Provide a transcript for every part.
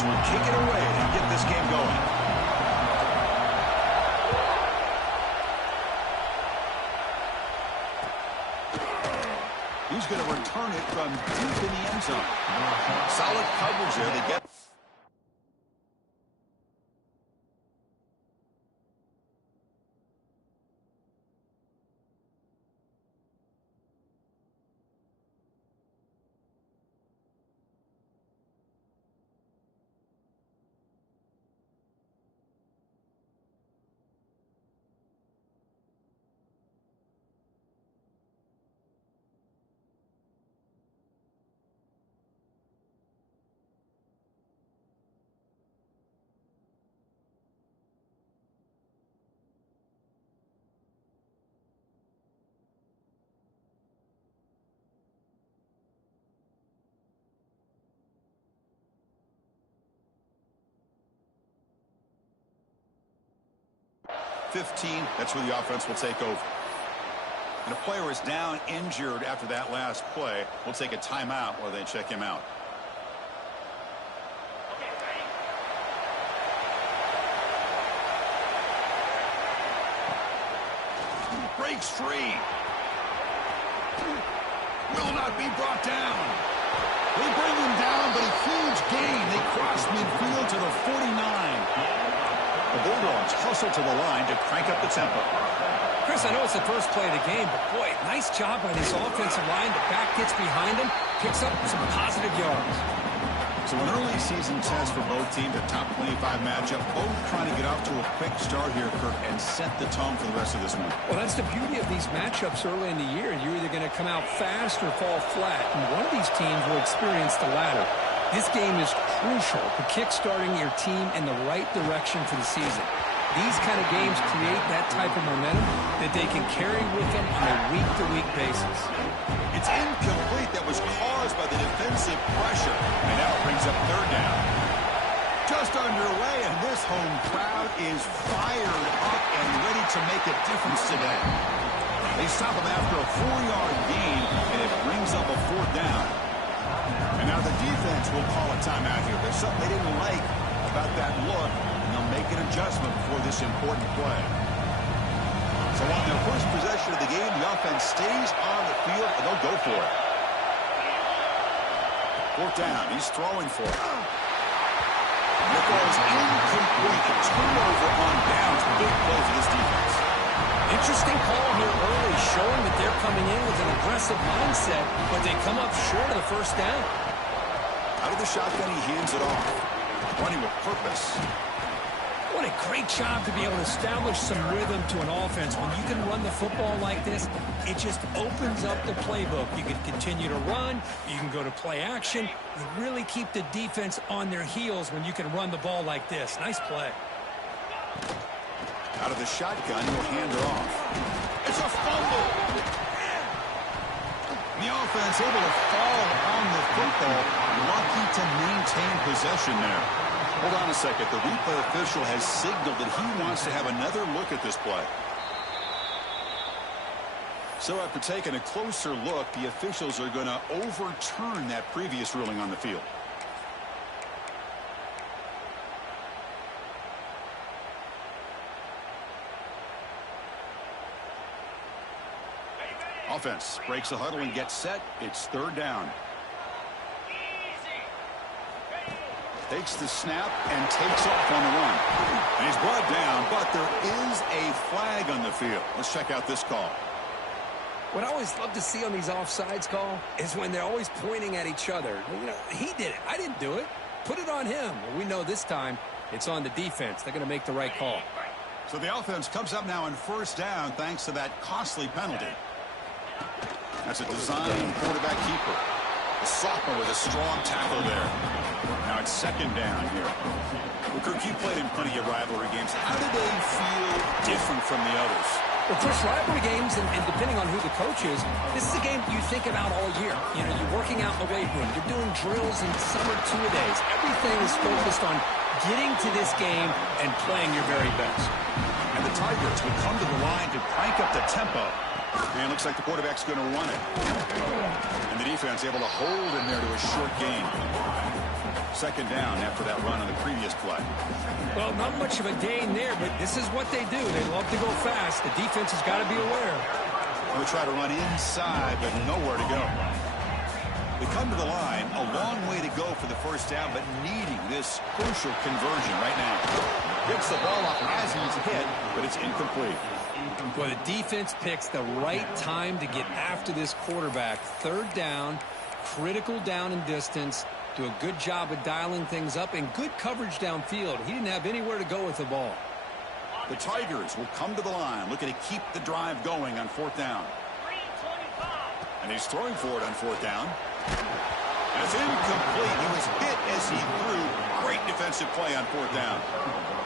defense will kick it away and get this game going. He's going to return it from deep in the end zone. Solid coverage there. They get. That's where the offense will take over. And a player is down injured after that last play. We'll take a timeout while they check him out. Breaks free. Will not be brought down. They bring him down, but a huge gain. They cross midfield to the 49. The Bulldogs hustle to the line to crank up the tempo. Chris, I know it's the first play of the game, but boy, nice job by this offensive line. The back gets behind him, picks up some positive yards. So an early season test for both teams, a top 25 matchup. Both trying to get off to a quick start here, Kirk, and set the tone for the rest of this one. Well, that's the beauty of these matchups early in the year. You're either going to come out fast or fall flat, and one of these teams will experience the latter. This game is crucial to kick-starting your team in the right direction for the season. These kind of games create that type of momentum that they can carry with them on a week-to-week basis. It's incomplete. That was caused by the defensive pressure. And now it brings up third down. Just underway, and this home crowd is fired up and ready to make a difference today. They stop him after a 4-yard gain, and it brings up a fourth down. And now the defense will call a timeout here. There's something they didn't like about that look, and they'll make an adjustment for this important play. So on their first possession of the game, the offense stays on the field, and they'll go for it. Fourth down. He's throwing for it. And it goes incomplete. A turnover on downs. Big play for this defense. Interesting call here early, showing that they're coming in with an aggressive mindset, but they come up short of the first down. Out of the shotgun, he hands it off. Running with purpose. What a great job to be able to establish some rhythm to an offense. When you can run the football like this, it just opens up the playbook. You can continue to run. You can go to play action. You really keep the defense on their heels when you can run the ball like this. Nice play. Out of the shotgun, he'll hand it off. It's a fumble. The offense able to fall on the football. Lucky to maintain possession there. Hold on a second. The replay official has signaled that he wants to have another look at this play. So after taking a closer look, the officials are going to overturn that previous ruling on the field. Offense breaks the huddle and gets set. It's third down. Takes the snap and takes off on the run. And he's brought down, but there is a flag on the field. Let's check out this call. What I always love to see on these offsides call is when they're always pointing at each other. You know, he did it. I didn't do it. Put it on him. Well, we know this time it's on the defense. They're going to make the right call. So the offense comes up now on first down thanks to that costly penalty. That's a design quarterback keeper. The sophomore with a strong tackle there. Now it's second down here. Well, Kirk, you played in plenty of rivalry games. How do they feel different from the others? Well, Chris, rivalry games, and depending on who the coach is, this is a game you think about all year. You know, you're working out in the weight room. You're doing drills in summer two-a-days. Everything is focused on getting to this game and playing your very best. And the Tigers would come to the line to crank up the tempo. And looks like the quarterback's going to run it. And the defense able to hold him there to a short gain. Second down after that run on the previous play. Well, not much of a gain there, but this is what they do. They love to go fast. The defense has got to be aware. We'll try to run inside, but nowhere to go. They come to the line, a long way to go for the first down, but needing this crucial conversion right now. Picks the ball up as he's hit, but it's incomplete. Well, the defense picks the right time to get after this quarterback. Third down, critical down and distance. Do a good job of dialing things up and good coverage downfield. He didn't have anywhere to go with the ball. The Tigers will come to the line, looking to keep the drive going on fourth down. And he's throwing for it on fourth down. And it's incomplete. He was hit as he threw. Great defensive play on fourth down.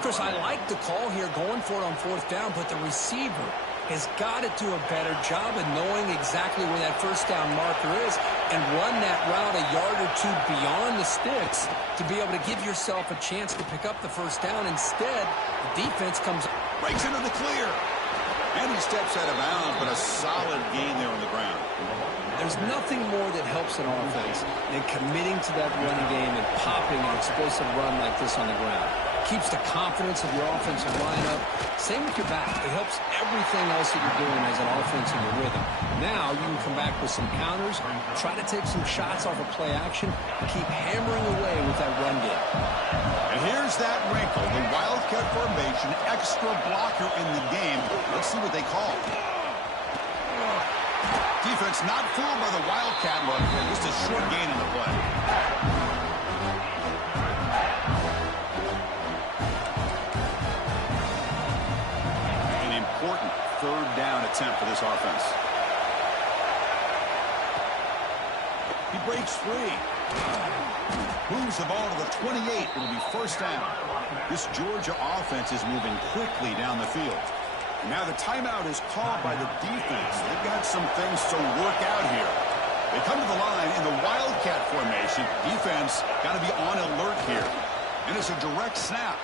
Chris, I like the call here going for it on fourth down, but the receiver has got to do a better job of knowing exactly where that first down marker is and run that route a yard or two beyond the sticks to be able to give yourself a chance to pick up the first down. Instead, the defense comes, breaks into the clear. And he steps out of bounds, but a solid gain there on the ground. There's nothing more that helps an offense than committing to that running game and popping an explosive run like this on the ground. Keeps the confidence of your offensive lineup. Same with your back. It helps everything else that you're doing as an offense in your rhythm. Now you can come back with some counters, try to take some shots off of play action, and keep hammering away with that run game. And here's that wrinkle, the Wildcat formation, extra blocker in the game. Let's see what they call. Defense not fooled by the Wildcat look. Just a short gain in the play. An important third down attempt for this offense. He breaks free. Moves the ball to the 28. It'll be first down. This Georgia offense is moving quickly down the field. And now the timeout is called by the defense. They've got some things to work out here. They come to the line in the Wildcat formation. Defense got to be on alert here. And it's a direct snap.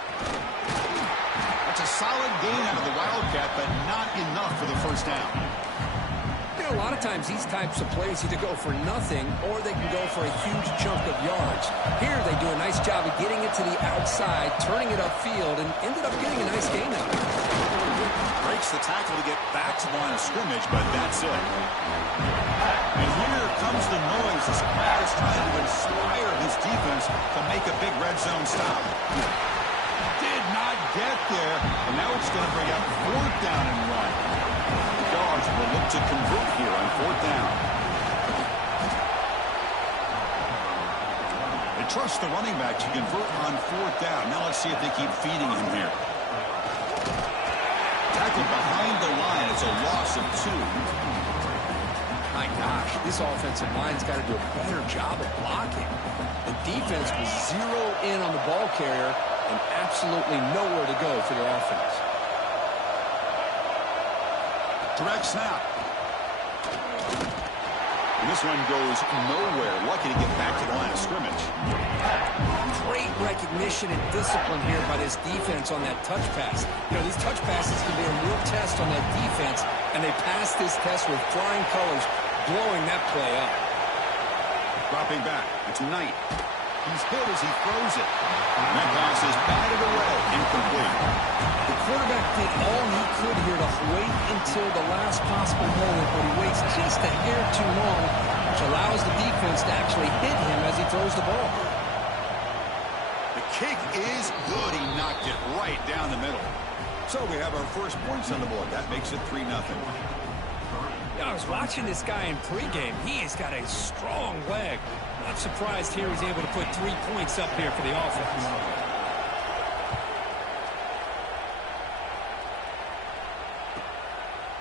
That's a solid gain out of the Wildcat, but not enough for the first down. A lot of times these types of plays either go for nothing or they can go for a huge chunk of yards. Here they do a nice job of getting it to the outside, turning it upfield, and ended up getting a nice gain out of it. Breaks the tackle to get back to the line of scrimmage, but that's it. And here comes the noise. This crowd is trying to inspire his defense to make a big red zone stop. Did not get there, and now it's going to bring up fourth down and one. Dogs will look to convert here on fourth down. They trust the running back to convert on fourth down. Now let's see if they keep feeding him here. Tackled behind the line. It's a loss of 2. My gosh, this offensive line's got to do a better job of blocking. The defense was zero in on the ball carrier and absolutely nowhere to go for their offense. Direct snap. And this one goes nowhere. Lucky to get back to the line of scrimmage. Great recognition and discipline here by this defense on that touch pass. You know, these touch passes can be a real test on that defense, and they passed this test with flying colors, blowing that play up. Dropping back. It's Knight. He's hit as he throws it. And that pass is batted away. Incomplete. The quarterback did all he could here to wait until the last possible moment, but he waits just a hair too long, which allows the defense to actually hit him as he throws the ball. The kick is good. He knocked it right down the middle. So we have our first points on the board. That makes it 3-0. I was watching this guy in pregame. He has got a strong leg. Not surprised here he's able to put 3 points up here for the offense.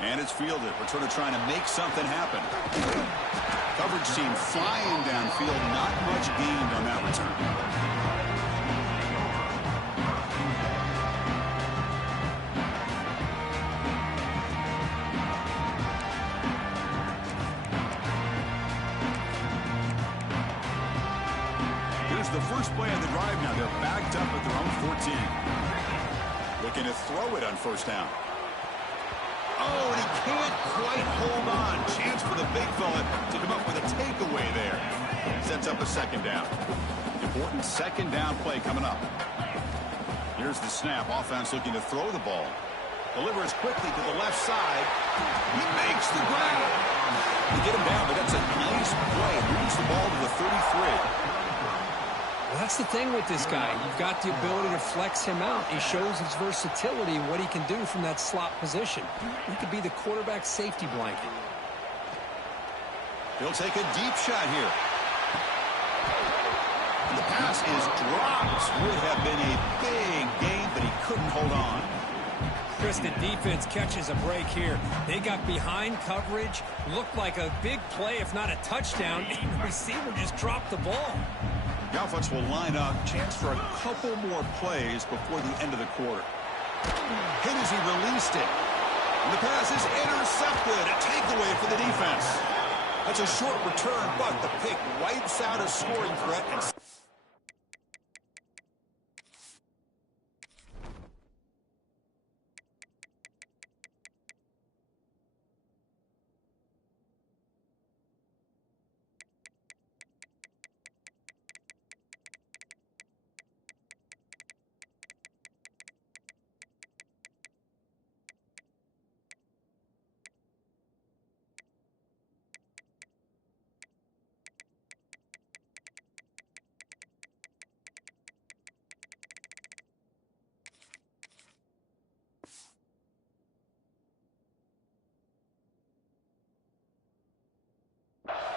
And it's fielded. Returner trying to make something happen. Coverage team flying downfield. Not much gained on that return. The first play of the drive now. They're backed up at their own 14. Looking to throw it on first down. Oh, and he can't quite hold on. Chance for the big fella to come up with a takeaway there. Sets up a second down. And Important second down play coming up. Here's the snap. Offense looking to throw the ball. Delivers quickly to the left side. He makes the grab. They get him down, but that's a nice play. Moves the ball to the 33. Well, that's the thing with this guy. You've got the ability to flex him out. He shows his versatility and what he can do from that slot position. He could be the quarterback safety blanket. He'll take a deep shot here. The pass is dropped. Would have been a big gain, but he couldn't hold on. Chris, the defense catches a break here. They got behind coverage. Looked like a big play, if not a touchdown. The receiver just dropped the ball. The offense will line up. Chance for a couple more plays before the end of the quarter. Hit as he released it. And the pass is intercepted. A takeaway for the defense. That's a short return, but the pick wipes out a scoring threat. And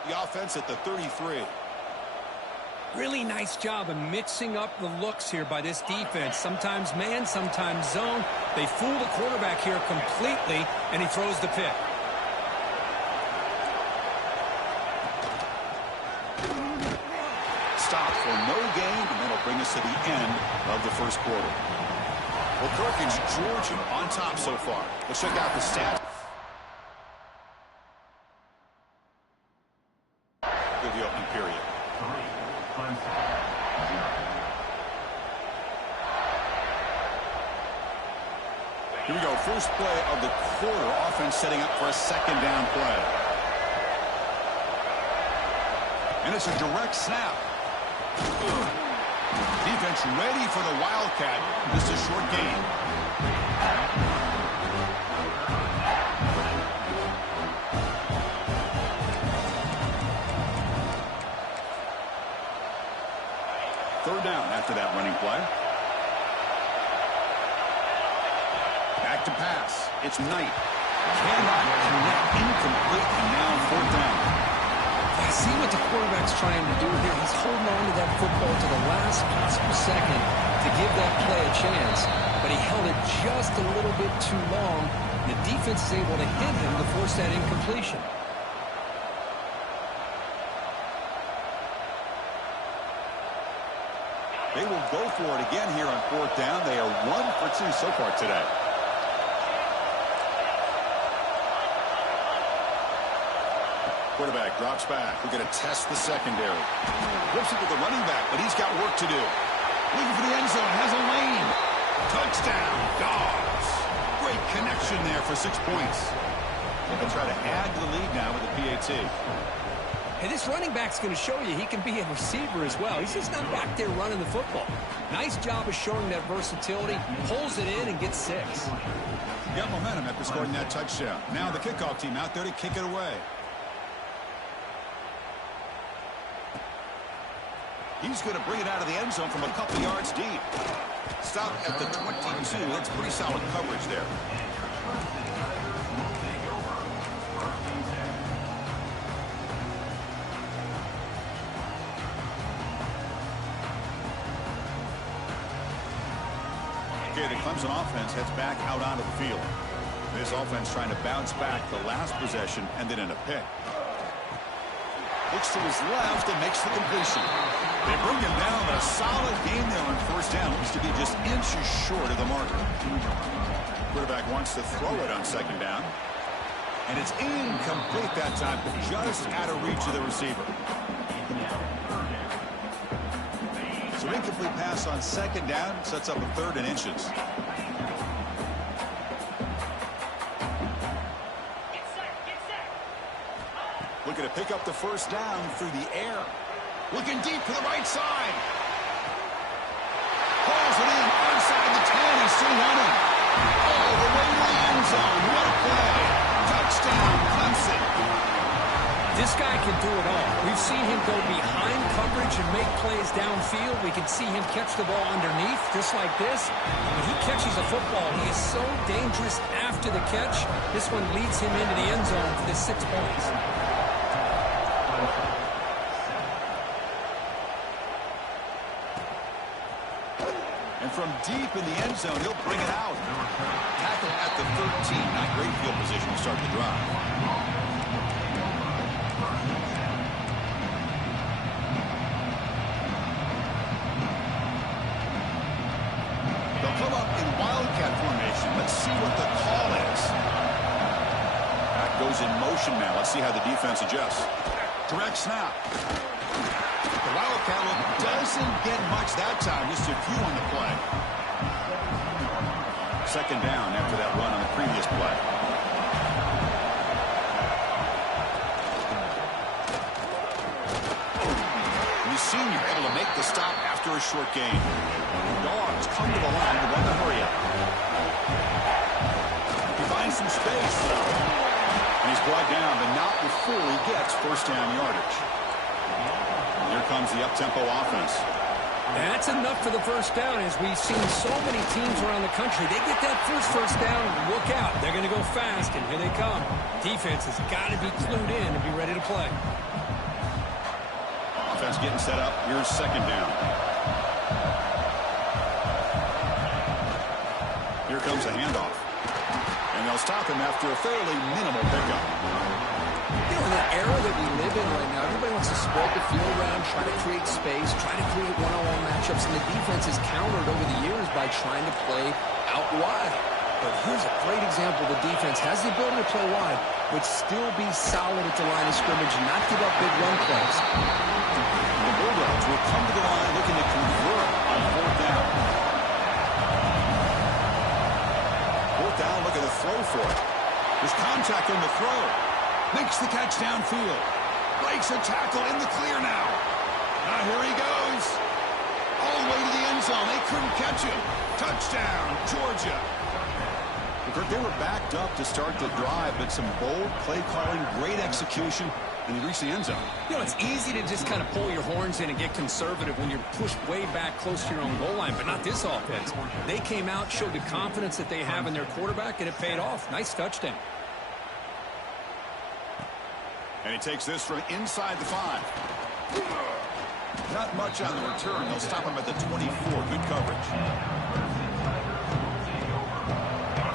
the offense at the 33. Really nice job of mixing up the looks here by this defense. Sometimes man, sometimes zone. They fool the quarterback here completely, and he throws the pick. Stop for no gain, and that'll bring us to the end of the first quarter. Well, Perkins, Georgia on top so far. Let's check out the stats. Through the opening period. Here we go. First play of the quarter. Offense setting up for a second down play. And it's a direct snap. Defense ready for the Wildcat. Just a short gain. Third down after that running play. Back to pass. It's Knight. Cannot connect. Incomplete. And now fourth down. I see what the quarterback's trying to do here. He's holding on to that football to the last possible second to give that play a chance. But he held it just a little bit too long. The defense is able to hit him to force that incompletion. They will go for it again here on fourth down. They are 1 for 2 so far today. Quarterback drops back. We're going to test the secondary. Whips it to the running back, but he's got work to do. Looking for the end zone. Has a lane. Touchdown, Dogs. Great connection there for 6 points. They'll try to add to the lead now with the PAT. Hey, this running back's going to show you he can be a receiver as well. He's just not back there running the football. Nice job of showing that versatility. Pulls it in and gets 6. Got momentum after scoring that touchdown. Now the kickoff team out there to kick it away. He's going to bring it out of the end zone from a couple yards deep. Stop at the 22. That's pretty solid coverage there. Okay, the Clemson offense heads back out onto the field. This offense trying to bounce back the last possession and then in a pick. Looks to his left and makes the completion. They bring him down, but a solid game there on first down. Looks to be just inches short of the marker. Quarterback wants to throw it on second down. And it's incomplete that time, but just out of reach of the receiver. So incomplete pass on second down sets up a 3rd and inches. Looking to pick up the first down through the air. Looking deep to the right side. still running. All the way to the end zone. What a play. Touchdown, Clemson. This guy can do it all. We've seen him go behind coverage and make plays downfield. We can see him catch the ball underneath, just like this. When he catches a football, he is so dangerous after the catch. This one leads him into the end zone for the 6 points. And from deep in the end zone, he'll bring it out. Tackle at the 13. Not great field position to start the drive. Come up in wildcat formation. Let's see what the call is. That goes in motion now. Let's see how the defense adjusts. Direct snap. The wildcat look doesn't get much that time. Just a few on the play. Second down after that run on the previous play. The senior able to make the stop after a short gain. Dogs come to the line to run the hurry up. He finds some space. And he's brought down, but not before he gets first down yardage. Here comes the up-tempo offense. That's enough for the first down, as we've seen so many teams around the country. They get that first down, look out. They're going to go fast, and here they come. Defense has got to be clued in and be ready to play. Offense getting set up. Here's second down. Here comes a handoff. And they'll stop him after a fairly minimal pickup. You know, in the era that we live in right now, everybody wants to spread the field around, try to create space, try to create one-on-one matchups, and the defense has countered over the years by trying to play out wide. But here's a great example. The defense has the ability to play wide, but still be solid at the line of scrimmage and not give up big run plays. The Bulldogs will come to the line looking to convert on fourth down. Fourth down, look at the throw for it. There's contact on the throw. Makes the catch downfield. Breaks a tackle in the clear now. Now here he goes. All the way to the end zone. They couldn't catch him. Touchdown, Georgia. They were backed up to start the drive, but some bold play calling, great execution, and they reached the end zone. You know, it's easy to just kind of pull your horns in and get conservative when you're pushed way back close to your own goal line, but not this offense. They came out, showed the confidence that they have in their quarterback, and it paid off. Nice touchdown. And he takes this from inside the 5. Not much on the return. They'll stop him at the 24. Good coverage.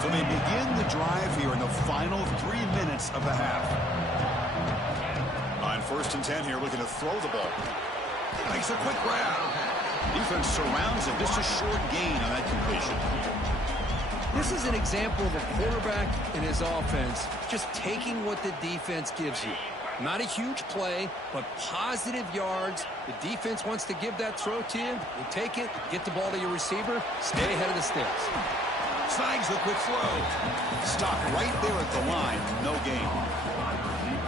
So they begin the drive here in the final 3 minutes of the half. On 1st and 10 here, looking to throw the ball. Makes a quick grab. Defense surrounds him. Just a short gain on that completion. This is an example of a quarterback and his offense just taking what the defense gives you. Not a huge play, but positive yards. The defense wants to give that throw to you. You take it, get the ball to your receiver, stay ahead of the sticks. Snags the quick throw. Stopped right there at the line. No gain.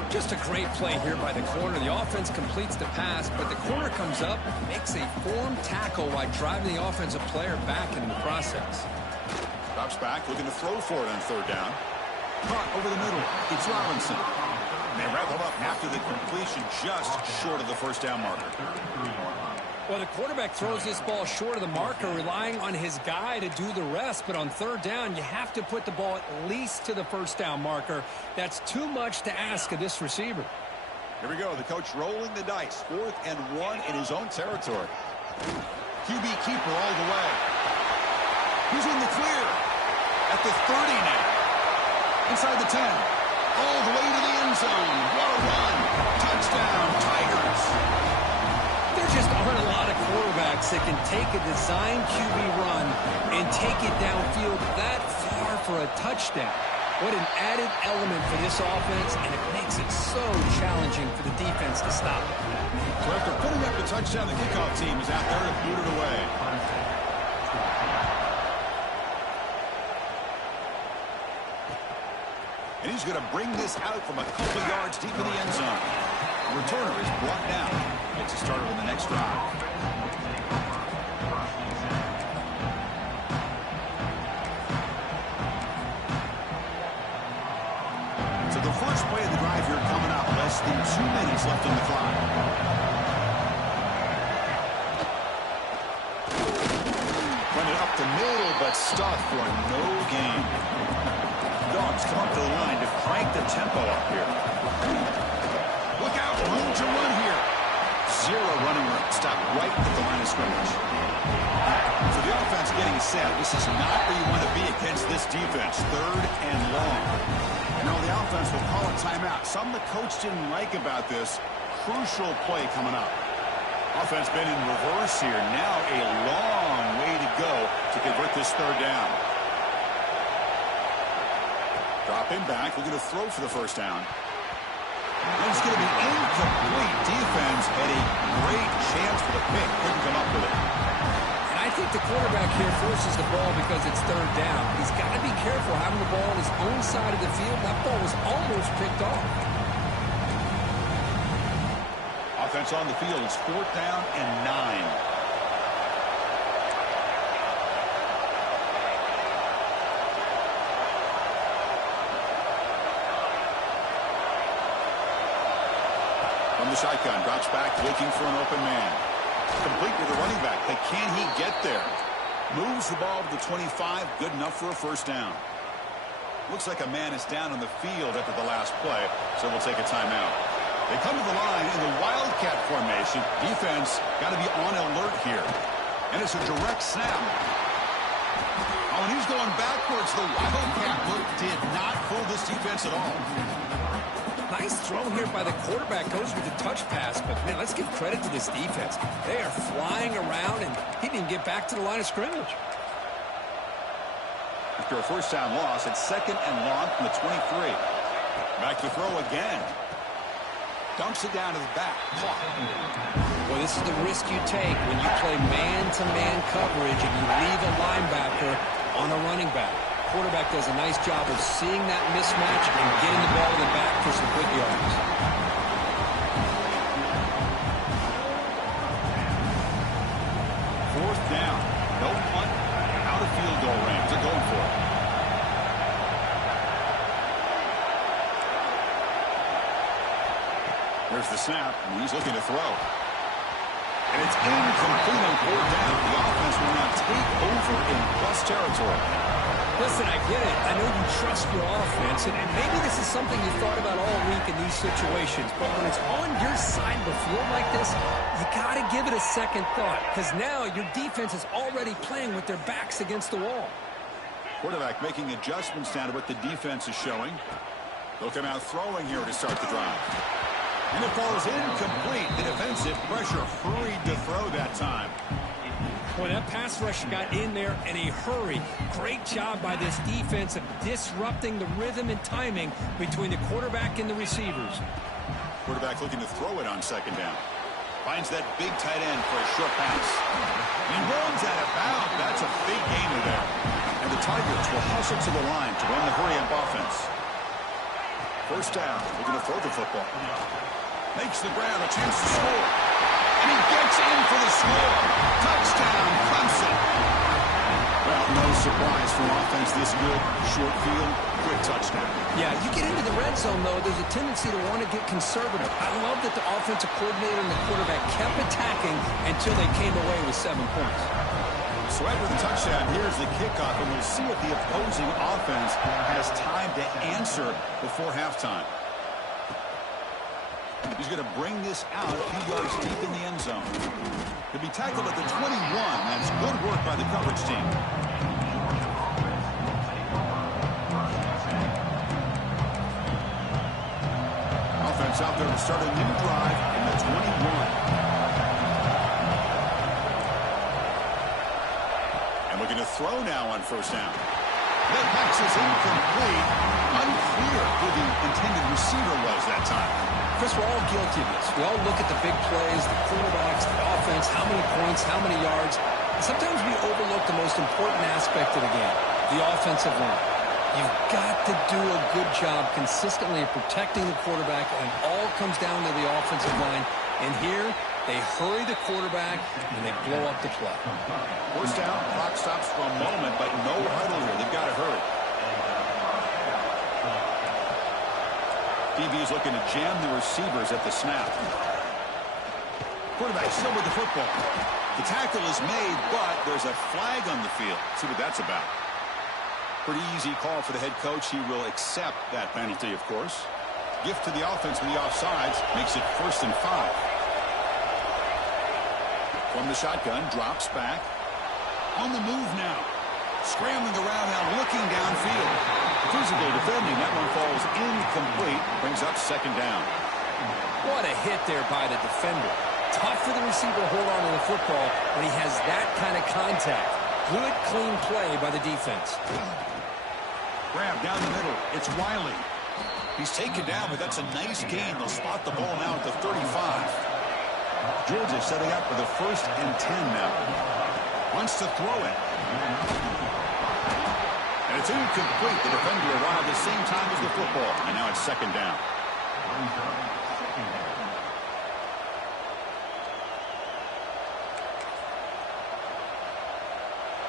Just a great play here by the corner. The offense completes the pass, but the corner comes up, makes a formed tackle while driving the offensive player back into the process. Drops back, looking to throw for it on 3rd down. Caught over the middle. It's Robinson. They wrap him up after the completion, just short of the first down marker. Well, the quarterback throws this ball short of the marker, relying on his guy to do the rest. But on 3rd down, you have to put the ball at least to the first down marker. That's too much to ask of this receiver. Here we go. The coach rolling the dice. 4th and 1 in his own territory. QB keeper all the way. He's in the clear. At the 30 now. Inside the 10. All the way to the end zone. What a run. Touchdown, Tigers. There just aren't a lot of quarterbacks that can take a design QB run and take it downfield that far for a touchdown. What an added element for this offense, and it makes it so challenging for the defense to stop it. So after putting up the touchdown, the kickoff team is out there to boot it away. And he's going to bring this out from a couple yards deep in the end zone. The returner is brought down. Makes a starter in the next drive. less than 2 minutes left on the clock. Run it up the middle, but stuffed for no gain. Dogs come up to the line to crank the tempo up here. Look out, room to run here. Zero running room. Stop right at the line of scrimmage. So the offense getting set. This is not where you want to be against this defense. 3rd and long. Now the offense will call a timeout. Something the coach didn't like about this. Crucial play coming up. Offense been in reverse here. Now a long way to go to convert this 3rd down. Dropping back. We're going to throw for the first down. And it's going to be incomplete. Defense had a great chance for the pick. Couldn't come up with it. And I think the quarterback here forces the ball because it's 3rd down. He's got to be careful having the ball on his own side of the field. That ball was almost picked off. Offense on the field. It's 4th down and 9. From the shotgun, drops back, looking for an open man. Complete with the running back, but can he get there? Moves the ball to the 25, good enough for a first down. Looks like a man is down on the field after the last play, so we'll take a timeout. They come to the line in the Wildcat formation. Defense got to be on alert here. And it's a direct snap. Oh, and he's going backwards. The Wildcat look did not fool this defense at all. Nice throw here by the quarterback. Goes with the touch pass, but man, let's give credit to this defense. They are flying around, and he didn't get back to the line of scrimmage. After a first down loss, it's 2nd and long from the 23. Back to throw again. Dumps it down to the back. Well, this is the risk you take when you play man-to-man coverage and you leave a linebacker on a running back. Quarterback does a nice job of seeing that mismatch and getting the ball in the back for some quick yards. 4th down. No punt. Out of field goal range. They're going for it. There's the snap, and he's looking to throw. And it's incomplete on 4th down. The offense will not take over in plus territory. Listen, I get it. I know you trust your offense, and maybe this is something you thought about all week in these situations, but when it's on your side of the field like this, you got to give it a second thought, because now your defense is already playing with their backs against the wall. Quarterback making adjustments down to what the defense is showing. They'll come out throwing here to start the drive. And it falls incomplete. The defensive pressure hurried to throw that time. Boy, that pass rush got in there in a hurry. Great job by this defense of disrupting the rhythm and timing between the quarterback and the receivers. Quarterback looking to throw it on 2nd down. Finds that big tight end for a short pass. He runs out of bounds. That's a big gainer there. And the Tigers will hustle to the line to run the hurry-up offense. 1st down, looking to throw the football. Makes the grab, a chance to score. And he gets in for the score. Touchdown, Clemson. Well, no surprise for offense this good. Short field, quick touchdown. Yeah, you get into the red zone, though, there's a tendency to want to get conservative. I love that the offensive coordinator and the quarterback kept attacking until they came away with 7 points. So after the touchdown, here's the kickoff, and we'll see if the opposing offense has time to answer before halftime. He's going to bring this out a few yards deep in the end zone. He'll be tackled at the 21. That's good work by the coverage team. Offense out there to start a new drive in the 21. And looking to throw now on 1st down. That pass is incomplete. Unclear who the intended receiver was that time. Chris, we're all guilty of this. We all look at the big plays, the quarterbacks, the offense, how many points, how many yards. And sometimes we overlook the most important aspect of the game, the offensive line. You've got to do a good job consistently of protecting the quarterback, and it all comes down to the offensive line. And here, they hurry the quarterback, and they blow up the play. 1st down, clock stops for a moment, but no huddle here. They've got to hurry. DB's looking to jam the receivers at the snap. Quarterback still with the football. The tackle is made, but there's a flag on the field. See what that's about. Pretty easy call for the head coach. He will accept that penalty, of course. Gift to the offense with the offsides. Makes it 1st and 5. From the shotgun, drops back. On the move now. Scrambling around now, looking downfield. Physical defending. That one falls incomplete. Brings up 2nd down. What a hit there by the defender. Tough for the receiver to hold on to the football when he has that kind of contact. Good, clean play by the defense. Grab down the middle. It's Wiley. He's taken down, but that's a nice gain. They'll spot the ball now at the 35. Georgia setting up for the 1st and 10 now. Wants to throw it. And it's incomplete. The defender arrived at the same time as the football. And now it's 2nd down.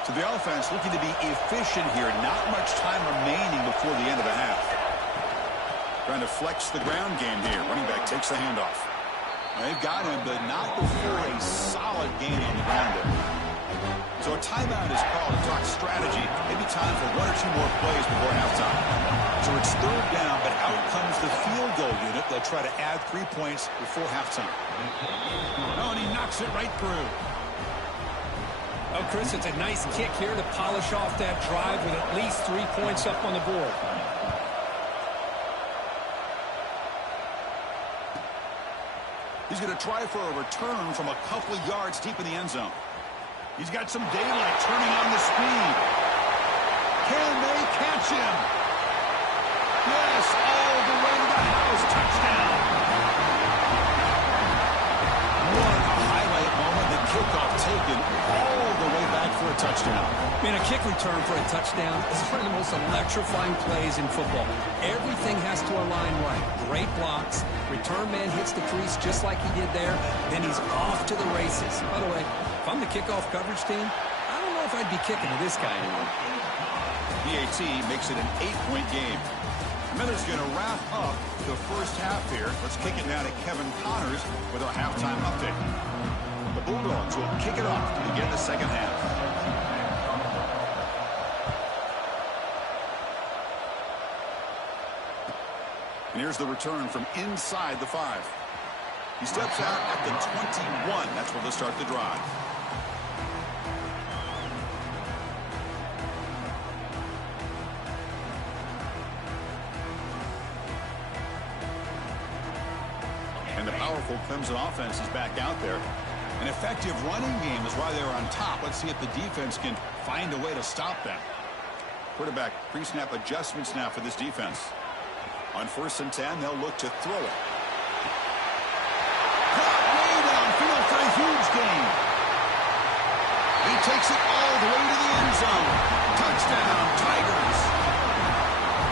So the offense looking to be efficient here. Not much time remaining before the end of the half. Trying to flex the ground game here. Running back takes the handoff. They've got him, but not before a solid gain on the ground there. So a timeout is called to talk strategy. Maybe time for 1 or 2 more plays before halftime. So it's 3rd down, but out comes the field goal unit. They'll try to add 3 points before halftime. Oh, and he knocks it right through. Oh, Chris, it's a nice kick here to polish off that drive with at least 3 points up on the board. He's going to try for a return from a couple of yards deep in the end zone. He's got some daylight turning on the speed. Can they catch him? Yes, all the way to the house. Touchdown. What a highlight moment. The kickoff taken all the way back for a touchdown. Man, a kick return for a touchdown is one of the most electrifying plays in football. Everything has to align right. Great blocks. Return man hits the crease just like he did there. Then he's off to the races. By the way, if I'm the kickoff coverage team, I don't know if I'd be kicking to this guy anymore. PAT makes it an 8-point game. Miller's going to wrap up the first half here. Let's kick it now to Kevin Connors with our halftime update. The Bulldogs will kick it off to begin the second half. And here's the return from inside the 5. He steps out at the 21. That's where they'll start the drive. And the powerful Clemson offense is back out there. An effective running game is why they're on top. Let's see if the defense can find a way to stop them. Quarterback pre-snap adjustments now for this defense. On 1st and 10, they'll look to throw it. Caught way downfield for a huge gain. He takes it all the way to the end zone. Touchdown, Tigers.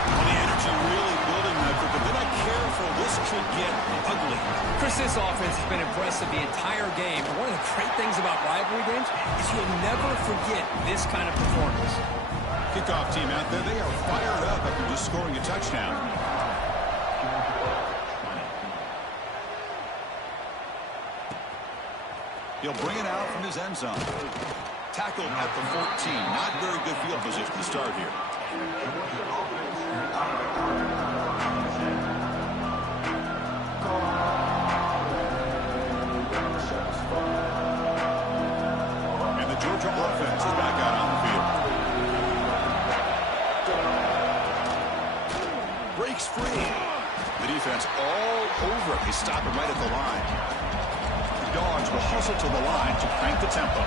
Well, the energy really building, Michael, but they're not careful. This could get ugly. Chris, this offense has been impressive the entire game. And one of the great things about rivalry games is you'll never forget this kind of performance. Kickoff team out there, they are fired up after just scoring a touchdown. He'll bring it out from his end zone. Tackled at the 14. Not very good field position to start here. And the Georgia offense is back out on the field. Breaks free. The defense all over it. They stop it right at the line. Dogs will hustle to the line to crank the tempo.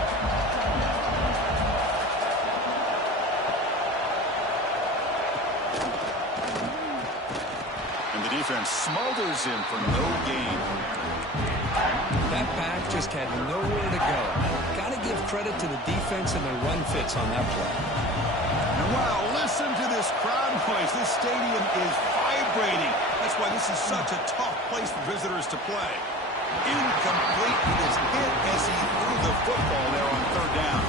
And the defense smothers him for no gain. That back just had nowhere to go. Got to give credit to the defense and their run fits on that play. And wow, listen to this crowd noise. This stadium is vibrating. That's why this is such a tough place for visitors to play. Incomplete with his hit as he threw the football there on 3rd down.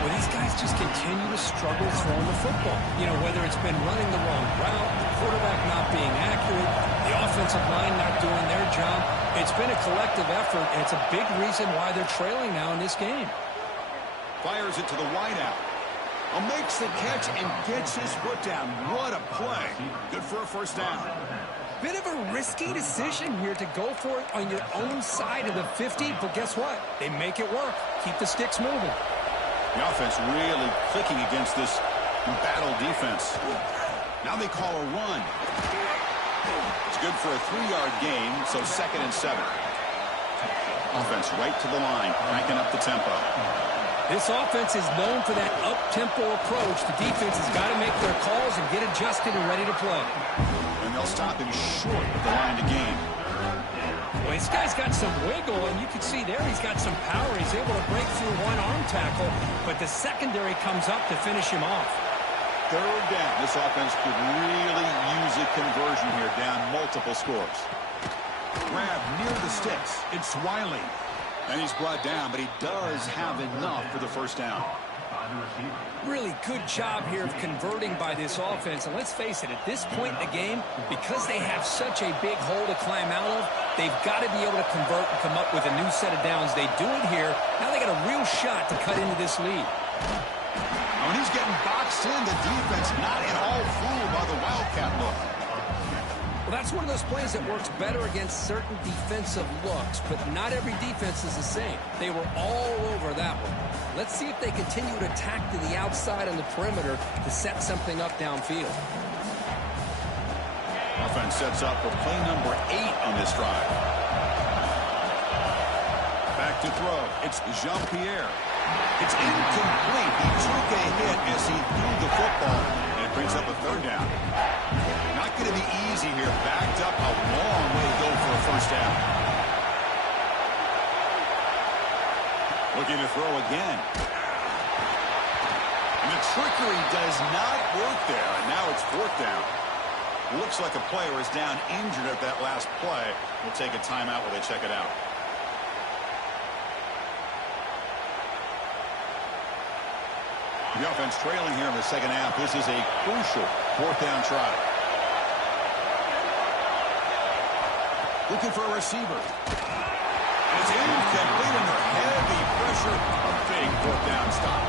Well, these guys just continue to struggle throwing the football. You know, whether it's been running the wrong route, the quarterback not being accurate, the offensive line not doing their job. It's been a collective effort, and it's a big reason why they're trailing now in this game. Fires it to the wideout. Makes the catch and gets his foot down. What a play. Good for a first down. Bit of a risky decision here to go for it on your own side of the 50, but guess what? They make it work. Keep the sticks moving. The offense really clicking against this embattled defense. Now they call a run. It's good for a 3-yard gain, so 2nd and 7. Offense right to the line, cranking up the tempo. This offense is known for that up-tempo approach. The defense has got to make their calls and get adjusted and ready to play. And they'll stop him short at the line to gain. Well, this guy's got some wiggle, and you can see there he's got some power. He's able to break through one arm tackle, but the secondary comes up to finish him off. 3rd down. This offense could really use a conversion here, down multiple scores. Grab near the sticks. It's Wiley. And he's brought down, but he does have enough for the first down. Really good job here of converting by this offense. And let's face it, at this point in the game, because they have such a big hole to climb out of, they've got to be able to convert and come up with a new set of downs. They do it here. Now they got a real shot to cut into this lead. When he's getting boxed in, the defense not at all fooled by the Wildcat look. Well, that's one of those plays that works better against certain defensive looks, but not every defense is the same. They were all over that one. Let's see if they continue to attack to the outside on the perimeter to set something up downfield. Offense sets up for play number 8 on this drive. Back to throw. It's Jean-Pierre. It's incomplete. He took a hit as he threw the football, and it brings up a 3rd down. Not going to be easy here. Backed up a long way to go for a first down. Looking to throw again. And the trickery does not work there. And now it's 4th down. Looks like a player is down injured at that last play. We'll take a timeout while they check it out. The offense trailing here in the second half. This is a crucial 4th down try. Looking for a receiver. It's incomplete under heavy pressure. A big 4th down stop.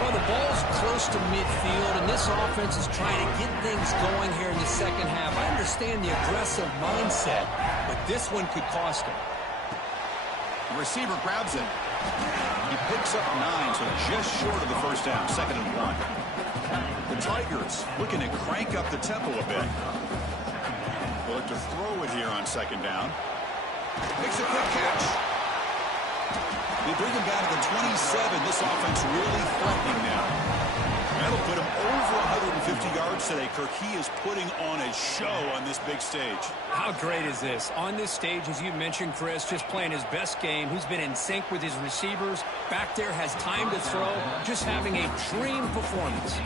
Well, the ball's close to midfield, and this offense is trying to get things going here in the second half. I understand the aggressive mindset, but this one could cost him. The receiver grabs it. He picks up 9, so just short of the first down. 2nd and 1. The Tigers looking to crank up the tempo a bit. They'll look to throw it here on 2nd down. Makes a quick catch. They bring him down to the 27. This offense really threatening now. That'll put him over 150 yards today. Kirk, he is putting on a show on this big stage. How great is this? On this stage, as you mentioned, Chris, just playing his best game. He's been in sync with his receivers. Back there, has time to throw. Just having a dream performance.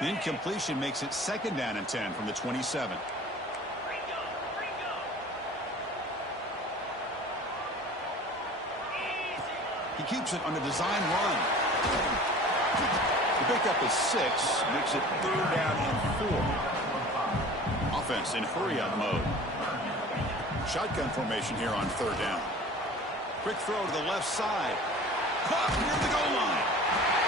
The incompletion makes it 2nd down and 10 from the 27. He keeps it on the design run. The pickup is 6, makes it 3rd down and 4. Offense in hurry-up mode. Shotgun formation here on 3rd down. Quick throw to the left side. Caught near the goal line.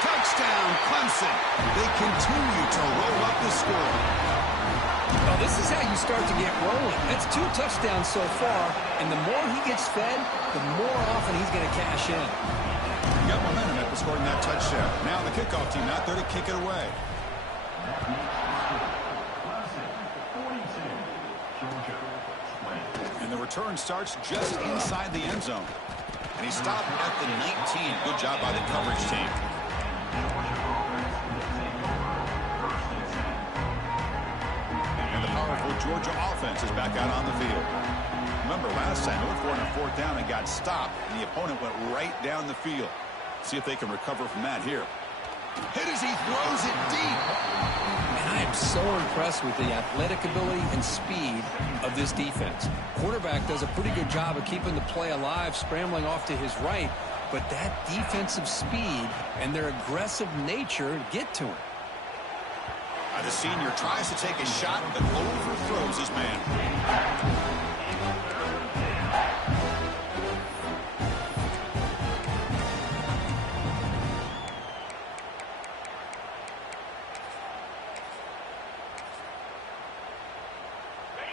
Touchdown, Clemson. They continue to roll up the score. Well, this is how you start to get rolling. That's 2 touchdowns so far, and the more he gets fed, the more often he's going to cash in. You got momentum after scoring that touchdown. Now the kickoff team out there to kick it away. And the return starts just inside the end zone. And he stopped at the 19. Good job by the coverage team. And the powerful Georgia offense is back out on the field. Remember, last time they were for 4th down and got stopped, and the opponent went right down the field. See if they can recover from that here. Hit as he throws it deep. And I am so impressed with the athletic ability and speed of this defense. Quarterback does a pretty good job of keeping the play alive, scrambling off to his right, but that defensive speed and their aggressive nature get to him. The senior tries to take a shot, but overthrows his man.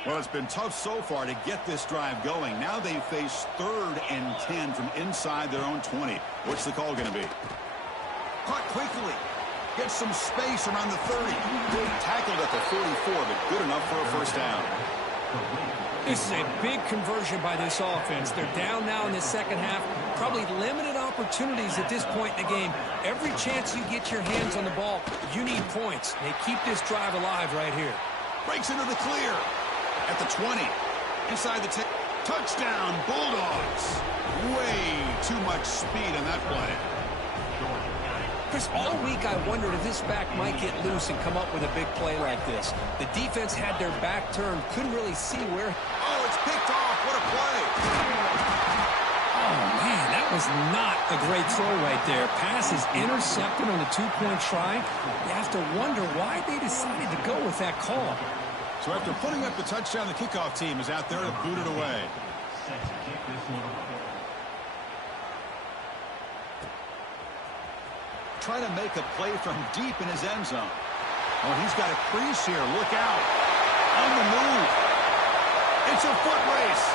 Well, it's been tough so far to get this drive going. Now they face 3rd and 10 from inside their own 20. What's the call going to be? Caught quickly. Gets some space around the 30. Tackled at the 44, but good enough for a first down. This is a big conversion by this offense. They're down now in the second half. Probably limited opportunities at this point in the game. Every chance you get your hands on the ball, you need points. They keep this drive alive right here. Breaks into the clear. At the 20. Inside the 10. Touchdown, Bulldogs. Way too much speed in that play. Chris, all week I wondered if this back might get loose and come up with a big play like this. The defense had their back turned, couldn't really see where. Oh, it's picked off. What a play. Oh, man, that was not a great throw right there. Pass is intercepted on the 2-point try. You have to wonder why they decided to go with that call. So after putting up the touchdown, the kickoff team is out there to boot it away. Trying to make a play from deep in his end zone. Oh, he's got a crease here. Look out. On the move. It's a foot race.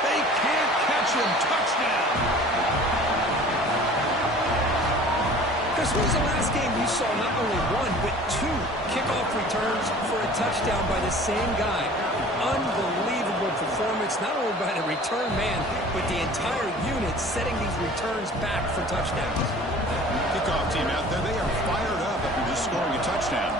They can't catch him. Touchdown. Chris, when was the last game you saw not only 1, but 2 kickoff returns for a touchdown by the same guy? Unbelievable performance, not only by the return man, but the entire unit setting these returns back for touchdowns. Kickoff team out there, they are fired up after just scoring a touchdown.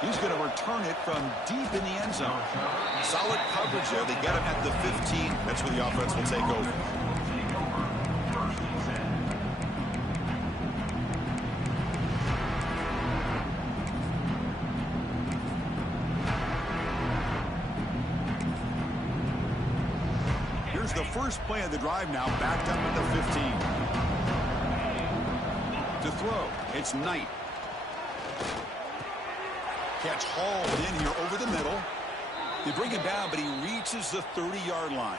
He's going to return it from deep in the end zone. Solid coverage there. They get him at the 15. That's where the offense will take over. Here's the first play of the drive now, backed up at the 15. To throw, it's Knight. Catch hauled in here over the middle. They bring him down, but he reaches the 30-yard line.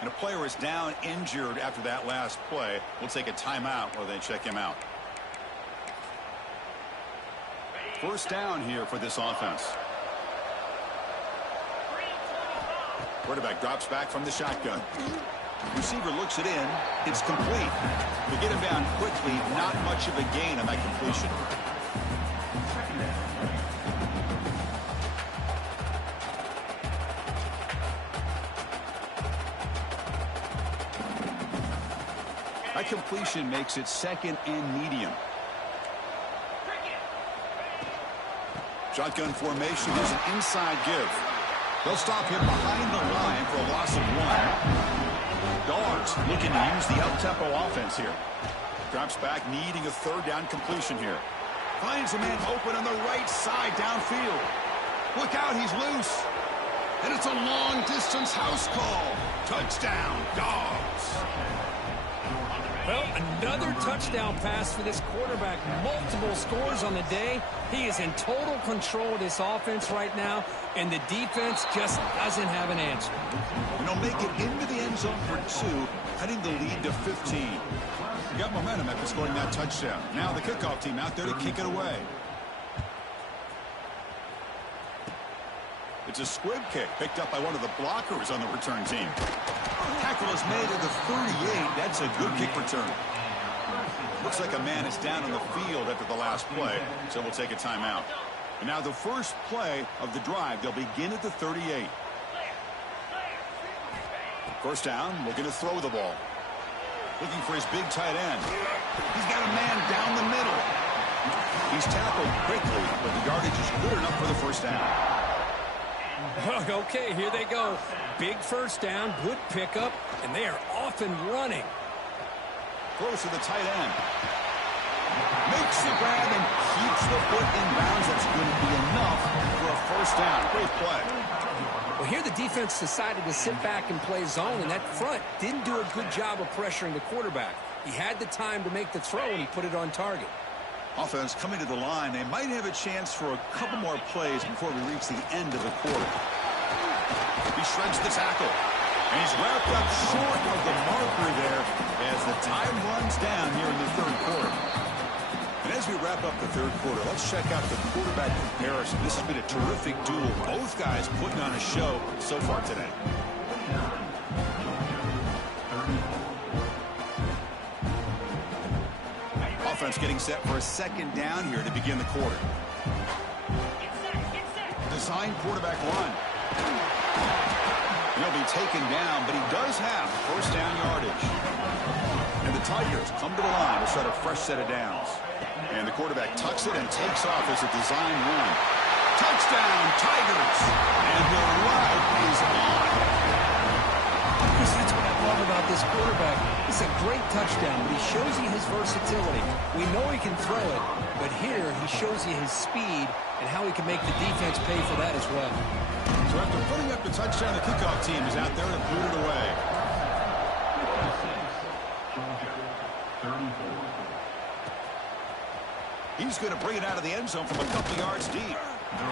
And a player is down injured after that last play. We'll take a timeout while they check him out. First down here for this offense. Quarterback drops back from the shotgun. Receiver looks it in. It's complete. They get him down quickly. Not much of a gain on that completion. That completion makes it 2nd and medium. Shotgun formation is an inside give. They'll stop him behind the line for a loss of 1. Dogs looking to use the up-tempo offense here. Drops back, needing a 3rd down completion here. Finds a man open on the right side downfield. Look out, he's loose. And it's a long-distance house call. Touchdown, Dogs. Well, another touchdown pass for this quarterback. Multiple scores on the day. He is in total control of this offense right now, and the defense just doesn't have an answer. And he'll make it into the end zone for 2, cutting the lead to 15. Got momentum after scoring that touchdown. Now the kickoff team out there to kick it away. It's a squib kick picked up by one of the blockers on the return team. Tackle is made at the 38. That's a good kick return. Looks like a man is down on the field after the last play, so we'll take a timeout. And now the first play of the drive. They'll begin at the 38. First down, looking to throw the ball. Looking for his big tight end. He's got a man down the middle. He's tackled quickly, but the yardage is good enough for the first down. Okay, here they go. Big first down, good pickup, and they are off and running. Throws to the tight end. Makes the grab and keeps the foot in bounds. That's going to be enough for a first down. Great play. Well, here the defense decided to sit back and play zone, and that front didn't do a good job of pressuring the quarterback. He had the time to make the throw, and he put it on target. Offense coming to the line. They might have a chance for a couple more plays before we reach the end of the quarter. He shreds the tackle. And he's wrapped up short of the marker there as the time runs down here in the third quarter. And as we wrap up the third quarter, let's check out the quarterback comparison. This has been a terrific duel. Both guys putting on a show so far today. Offense getting set for a second down here to begin the quarter. Design quarterback run. He'll be taken down, but he does have first down yardage. And the Tigers come to the line to start a fresh set of downs. And the quarterback tucks it and takes off as a design run. Touchdown, Tigers! And the route is on. That's what I love about this quarterback. It's a great touchdown, but he shows you his versatility. We know he can throw it, but here he shows you his speed and how he can make the defense pay for that as well. So after putting up the touchdown, the kickoff team is out there to boot it away. He's going to bring it out of the end zone from a couple yards deep.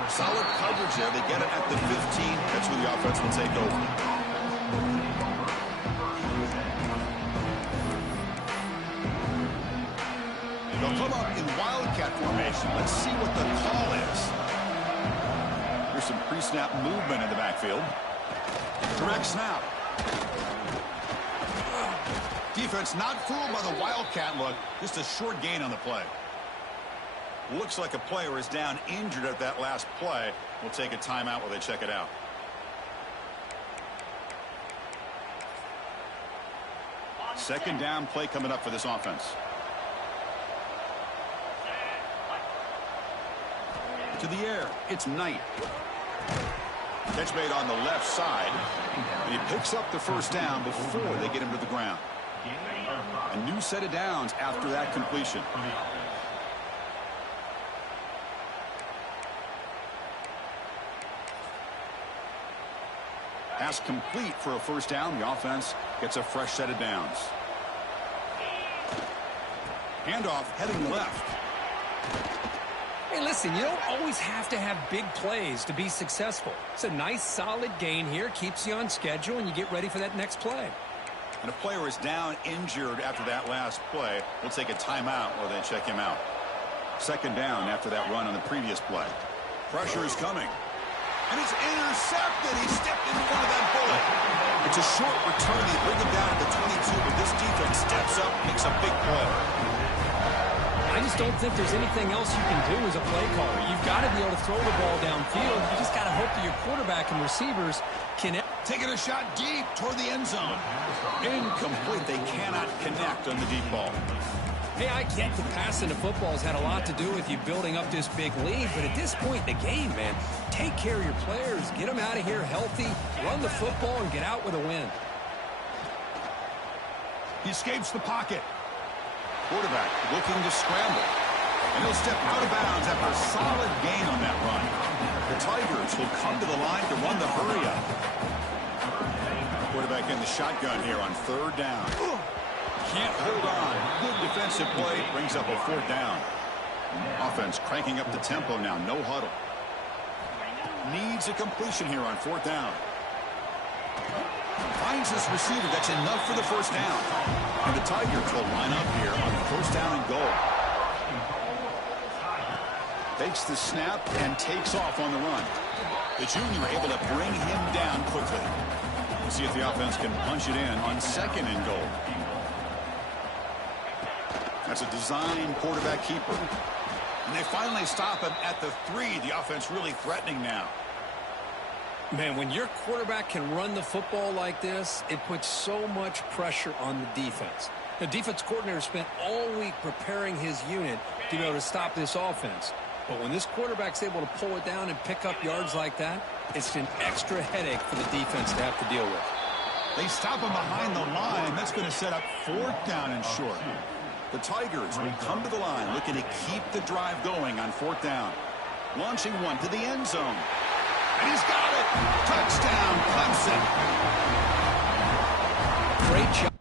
Solid coverage there. They get it at the 15. That's where the offense will take over. They'll come up in wildcat formation. Let's see what the call is. There's some pre-snap movement in the backfield. Direct snap. Defense not fooled by the wildcat look. Just a short gain on the play. Looks like a player is down injured at that last play. We'll take a timeout while they check it out. Second down play coming up for this offense. To the air, it's Knight. Catch made on the left side. And he picks up the first down before they get him to the ground. A new set of downs after that completion. Pass complete for a first down. The offense gets a fresh set of downs. Handoff heading left. Hey, listen, you don't always have to have big plays to be successful. It's a nice, solid gain here. Keeps you on schedule, and you get ready for that next play. And a player is down injured after that last play. We'll take a timeout while they check him out. Second down after that run on the previous play. Pressure is coming. And it's intercepted. He stepped in front of that bullet. It's a short return. They bring him down at the 22, but this defense steps up, makes a big play. I just don't think there's anything else you can do as a play caller. You've got to be able to throw the ball downfield. You just got to hope that your quarterback and receivers can... Taking a shot deep toward the end zone. Incomplete. They cannot connect on the deep ball. Hey, I get the passing of football has had a lot to do with you building up this big lead, but at this point in the game, man, take care of your players, get them out of here healthy, run the football, and get out with a win. He escapes the pocket. Quarterback looking to scramble. And he'll step out of bounds after a solid gain on that run. The Tigers will come to the line to run the hurry up. Quarterback in the shotgun here on third down. Can't hold on. Good defensive play. Brings up a fourth down. Offense cranking up the tempo now. No huddle. Needs a completion here on fourth down. Finds this receiver. That's enough for the first down. And the Tigers will line up here on first down and goal. Takes the snap and takes off on the run. The junior able to bring him down quickly. We'll see if the offense can punch it in on second and goal. That's a design quarterback keeper. And they finally stop him at the 3. The offense really threatening now. Man, when your quarterback can run the football like this, it puts so much pressure on the defense. The defense coordinator spent all week preparing his unit to be able to stop this offense. But when this quarterback's able to pull it down and pick up yards like that, It's an extra headache for the defense to have to deal with. They stop him behind the line. That's going to set up 4th down and short. The Tigers will come to the line looking to keep the drive going on 4th down. Launching one to the end zone. And he's got it. Touchdown, Clemson. Great job.